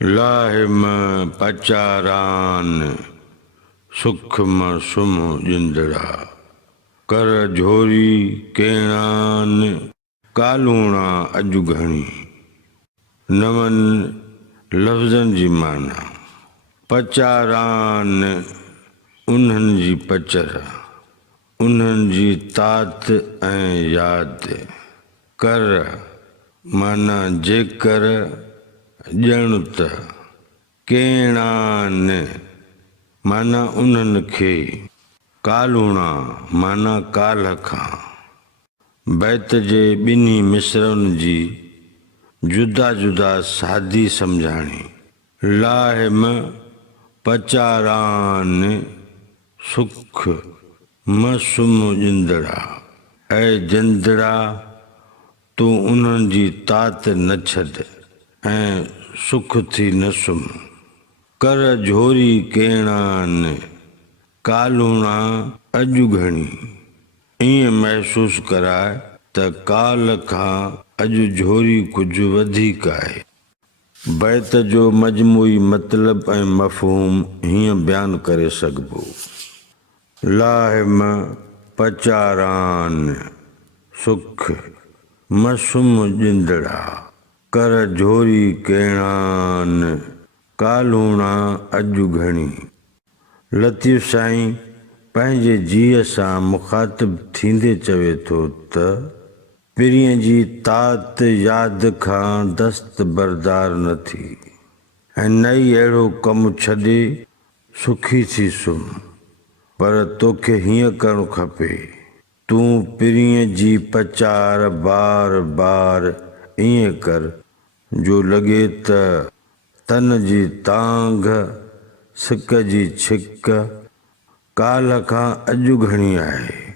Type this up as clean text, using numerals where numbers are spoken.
लाहिम पचारान सुखम सुम जिंदड़ा कर झोरी केणान कालूणा अॼु घणी। नमन लफ़्ज़नि जी माना। पचारान उन्हनि जी पचर, उन्हनि जी तात ऐं यादि। कर माना जेकर ॼण त। केणान माना उन्हनि खे। कालूणा माना काल्ह खां। बैत जे ॿिन्ही मिसरनि जी जुदा जुदा सादी सम्झाणी। लाहिम पचारान सुख मसुम जिंदड़ा। ऐं जिंदड़ा तूं उन्हनि जी तात न छॾ ऐं सुख थी न सुम। कर झोरी केणान कालूणा अॼु घणी। ईअं महसूस कराए त काल खां अॼु झोरी कुझु वधीक आहे। बैत जो मजमूई मतिलब ऐं मफ़हूम हीअं बयानु करे सघिबो। लाहिम पचारान सुख मसुम जिंदड़ा कर झोरी केणान कालूणा अॼु घणी। लतीफ़ साईं पंहिंजे जीअ सां मुखातिब थींदे चवे थो त पिरीअ जी तात यादि खां दस्तबरदार न थी ऐं न ई अहिड़ो कमु छॾे सुखी थी सुम। पर तोखे हीअं करणु खपे, तूं पिरीअ जी पचार बार बार ईअं कर जो लॻे त तन जी तांघ सिक जी छिक काल्ह खां अॼु घणी आहे।